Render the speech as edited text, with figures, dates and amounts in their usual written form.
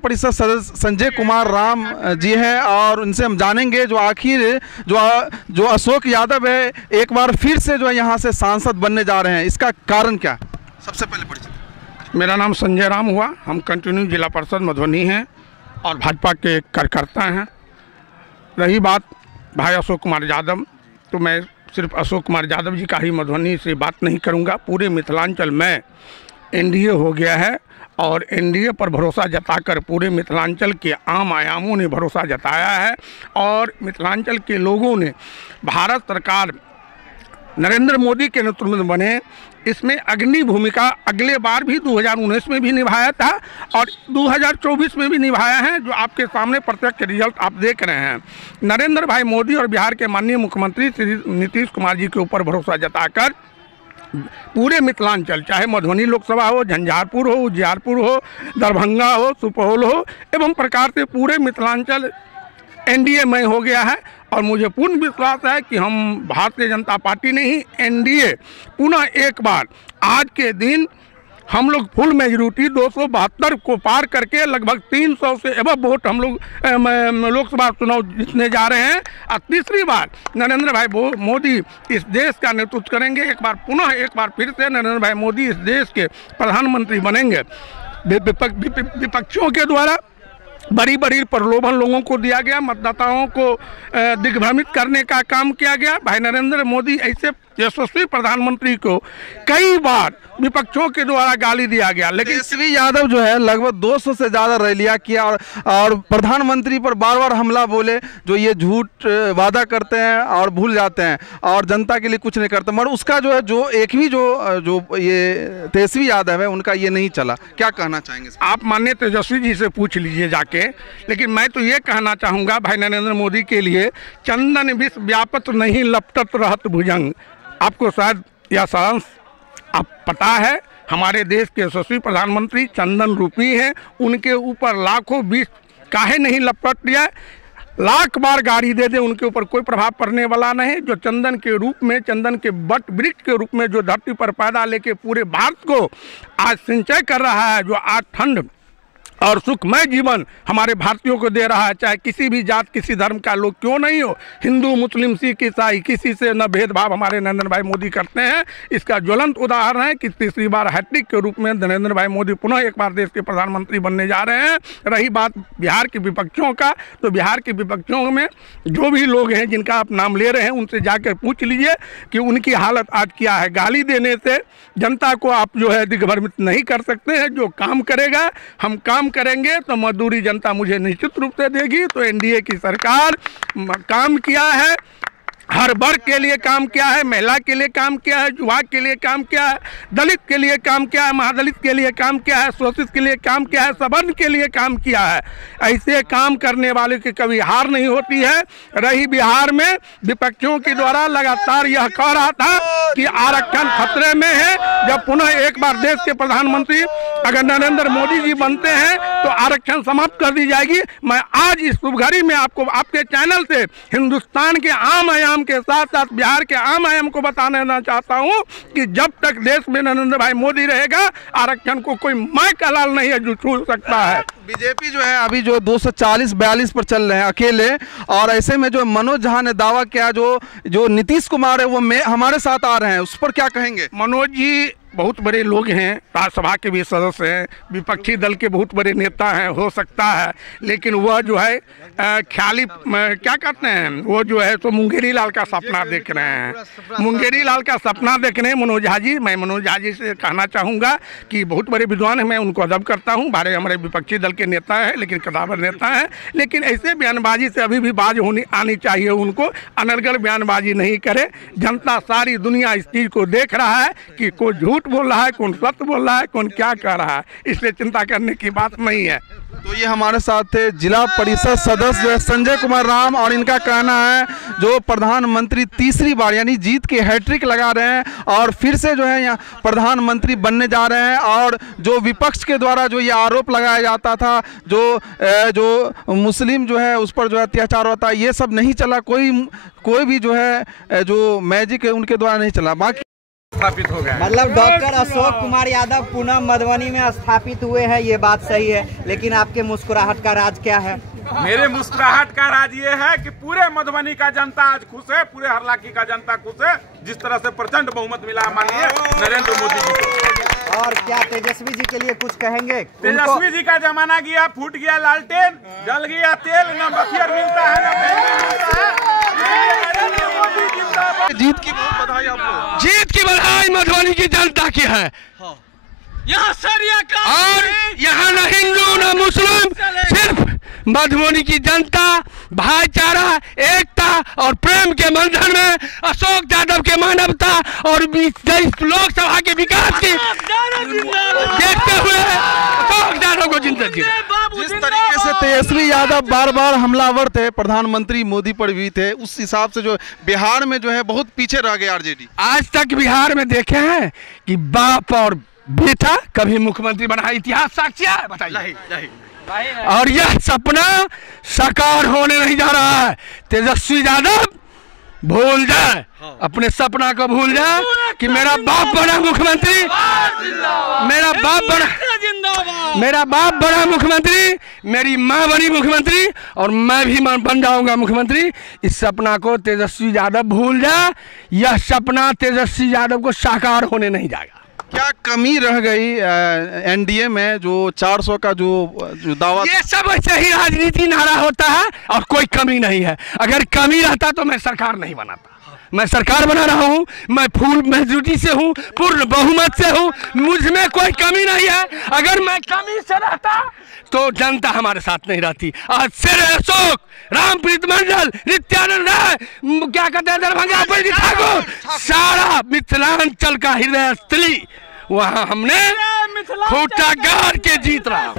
परिषद सदस्य संजय कुमार राम जी हैं और उनसे हम जानेंगे जो आखिर जो अशोक यादव है एक बार फिर से जो है यहाँ से सांसद बनने जा रहे हैं, इसका कारण क्या है? सबसे पहले परिचय। मेरा नाम संजय राम हुआ, हम कंटिन्यू जिला परिषद मधुबनी हैं और भाजपा के कार्यकर्ता हैं। रही बात भाई अशोक कुमार यादव, तो मैं सिर्फ अशोक कुमार यादव जी का ही मधुबनी से बात नहीं करूंगा। पूरे मिथिलांचल में एनडीए हो गया है और एनडीए पर भरोसा जताकर पूरे मिथिलांचल के आम आयामों ने भरोसा जताया है और मिथिलांचल के लोगों ने भारत सरकार नरेंद्र मोदी के नेतृत्व में बने, इसमें अग्रणी भूमिका अगले बार भी 2019 में भी निभाया था और 2024 में भी निभाया है, जो आपके सामने प्रत्यक्ष रिजल्ट आप देख रहे हैं। नरेंद्र भाई मोदी और बिहार के माननीय मुख्यमंत्री श्री नीतीश कुमार जी के ऊपर भरोसा जताकर पूरे मिथिलांचल, चाहे मधुबनी लोकसभा हो, झंझारपुर हो, उजियारपुर हो, दरभंगा हो, सुपौल हो, एवं प्रकार से पूरे मिथिलांचल एनडीए में हो गया है और मुझे पूर्ण विश्वास है कि हम भारतीय जनता पार्टी नहीं, एनडीए पुनः एक बार आज के दिन हम लोग फुल मेजॉरिटी 272 को पार करके लगभग 300 से एबव वोट हम लोग लोकसभा चुनाव जीतने जा रहे हैं और तीसरी बार नरेंद्र भाई मोदी इस देश का नेतृत्व करेंगे। एक बार फिर से नरेंद्र भाई मोदी इस देश के प्रधानमंत्री बनेंगे। विपक्षियों के द्वारा बड़ी बड़ी प्रलोभन लोगों को दिया गया, मतदाताओं को दिग्भ्रमित करने का काम किया गया। भाई नरेंद्र मोदी ऐसे यशस्वी प्रधानमंत्री को कई बार विपक्षों के द्वारा गाली दिया गया, लेकिन तेजस्वी यादव जो है लगभग 200 से ज़्यादा रैलियां किया और प्रधानमंत्री पर बार बार हमला बोले, जो ये झूठ वादा करते हैं और भूल जाते हैं और जनता के लिए कुछ नहीं करते, मगर उसका जो है जो एक भी जो ये तेजस्वी यादव है उनका ये नहीं चला। क्या कहना चाहेंगे? आप माननीय तेजस्वी जी से पूछ लीजिए जाके, लेकिन मैं तो ये कहना चाहूँगा भाई नरेंद्र मोदी के लिए, चंदन विष व्यापत नहीं लपटत रहत भुजंग। आपको शायद यह सारांश आप पता है, हमारे देश के यशस्वी प्रधानमंत्री चंदन रूपी हैं, उनके ऊपर लाखों विष काहे नहीं लपट लिया, लाख बार गाड़ी दे दे उनके ऊपर कोई प्रभाव पड़ने वाला नहीं। जो चंदन के रूप में, चंदन के बट वृक्ष के रूप में जो धरती पर पैदा लेके पूरे भारत को आज सिंचाई कर रहा है, जो आज ठंड और सुखमय जीवन हमारे भारतीयों को दे रहा है, चाहे किसी भी जात किसी धर्म का लोग क्यों नहीं हो, हिंदू मुस्लिम सिख ईसाई, किसी से न भेदभाव हमारे नरेंद्र भाई मोदी करते हैं। इसका ज्वलंत उदाहरण है कि तीसरी बार हैट्रिक के रूप में नरेंद्र भाई मोदी पुनः एक बार देश के प्रधानमंत्री बनने जा रहे हैं। रही बात बिहार के विपक्षियों का, तो बिहार के विपक्षियों में जो भी लोग हैं जिनका आप नाम ले रहे हैं, उनसे जाकर पूछ लीजिए कि उनकी हालत आज क्या है। गाली देने से जनता को आप जो है दिग्भ्रमित नहीं कर सकते हैं। जो काम करेगा, हम काम करेंगे तो मजदूरी जनता मुझे निश्चित रूप से देगी। तो एनडीए की सरकार काम किया है, हर वर्ग के लिए काम किया है, महिला के लिए काम किया है, युवा के लिए काम किया है, दलित के लिए काम किया है, महादलित के लिए काम किया है, शोषित के लिए काम किया है, सवर्ण के लिए काम किया है। ऐसे काम करने वाले की कभी हार नहीं होती है। रही बिहार में विपक्षियों के द्वारा लगातार यह कह रहा था कि आरक्षण खतरे में है। जब पुनः एक बार देश के प्रधानमंत्री अगर नरेंद्र मोदी जी बनते हैं तो आरक्षण समाप्त कर दी जाएगी। मैं आज इस शुभ घड़ी में आपको आपके चैनल से हिंदुस्तान के आम आयाम के साथ साथ बिहार के आम आयाम को बताना चाहता हूं कि जब तक देश में नरेंद्र भाई मोदी रहेगा, आरक्षण को कोई माय का लाल नहीं है जो छू सकता है। बीजेपी जो है अभी जो 240-42 पर चल रहे हैं अकेले, और ऐसे में जो मनोज झा ने दावा किया जो नीतीश कुमार है वो हमारे साथ आ रहे हैं, उस पर क्या कहेंगे? मनोज जी बहुत बड़े लोग हैं, राज्यसभा के भी सदस्य हैं, विपक्षी दल के बहुत बड़े नेता हैं, हो सकता है, लेकिन वह जो है ख्याली क्या कहते हैं, वो जो है तो मुंगेरी लाल का सपना देख रहे हैं। मुंगेरी लाल का सपना देख रहे हैं मनोज झा जी। मैं मनोज झा जी से कहना चाहूँगा कि बहुत बड़े विद्वान हैं, मैं उनको अदब करता हूँ, हमारे विपक्षी दल के नेता हैं, लेकिन कदावर नेता हैं, लेकिन ऐसे बयानबाजी से अभी भी बाज आनी चाहिए उनको। अनर्गल बयानबाजी नहीं करे। जनता सारी दुनिया इस चीज़ को देख रहा है कि कोई झूठ बोल रहा है, कौन सत्य बोल रहा है, कौन क्या कह रहा है, इसलिए चिंता करने की बात नहीं है। तो ये हमारे साथ थे जिला परिषद सदस्य जो है संजय कुमार राम, और इनका कहना है जो प्रधानमंत्री तीसरी बार यानी जीत की हैट्रिक लगा रहे हैं और फिर से जो है यहाँ प्रधानमंत्री बनने जा रहे हैं। और जो विपक्ष के द्वारा जो ये आरोप लगाया जाता था जो मुस्लिम जो है उस पर जो अत्याचार होता है, ये सब नहीं चला। कोई भी जो है जो मैजिक है उनके द्वारा नहीं चला। बाकी स्थापित हो गए। मतलब डॉक्टर अशोक कुमार यादव पुनः मधुबनी में स्थापित हुए हैं, ये बात सही है, लेकिन आपके मुस्कुराहट का राज क्या है? मेरे मुस्कुराहट का राज ये है कि पूरे मधुबनी का जनता आज खुश है, पूरे हरलाखी का जनता खुश है, जिस तरह से प्रचंड बहुमत मिला माननीय नरेंद्र मोदी जी को। और क्या तेजस्वी जी के लिए कुछ कहेंगे? तेजस्वी जी का जमाना गया, फूट गया लालटेन, जल गया तेल, न बखियर मिलता है न बिजली मिलता है। नरेंद्र मोदी जिंदाबाद। जीत की बहुत बधाई आपको। जीत की बधाई मधुबनी की जनता की है। यहाँ और यहाँ न हिंदू न मुस्लिम, सिर्फ मधुबनी की जनता भाईचारा, एकता और प्रेम के बंधन में अशोक यादव के मानवता और लोकसभा के विकास की देखते हुए अशोक यादव को जिंदगी। जिस तरीके से तेजस्वी यादव बार बार हमलावर थे, प्रधानमंत्री मोदी पर भी थे, उस हिसाब से जो बिहार में जो है बहुत पीछे रह गए आरजेडी। आज तक बिहार में देखे हैं कि बाप और बेटा कभी मुख्यमंत्री बना, इतिहास साक्षी है, बताइए। और यह सपना साकार होने नहीं जा रहा है। तेजस्वी यादव भूल जाए, अपने सपना को भूल जाए कि मेरा बाप बना मुख्यमंत्री, मेरा बाप बना मुख्यमंत्री, मेरी माँ बनी मुख्यमंत्री और मैं भी बन जाऊंगा मुख्यमंत्री। इस सपना को तेजस्वी यादव भूल जाए। यह सपना तेजस्वी यादव को साकार होने नहीं जाएगा। क्या कमी रह गई एनडीए में जो 400 का जो दावा? ये सब ऐसे ही राजनीति नारा होता है और कोई कमी नहीं है। अगर कमी रहता तो मैं सरकार नहीं बनाता। मैं सरकार बना रहा हूँ, मैं फुल मेजॉरिटी से हूँ, पूर्ण बहुमत से हूँ, मुझ में कोई कमी नहीं है। अगर मैं कमी से रहता तो जनता हमारे साथ नहीं रहती। आज शेर अशोक, रामप्रीत मंडल, नित्यानंद राय, क्या कहते हैं, दरभंगा परिधि ठाकुर, सारा मिथिलांचल का हृदय स्थली, वहाँ हमने खूंटा गाड़ के जीत रहा।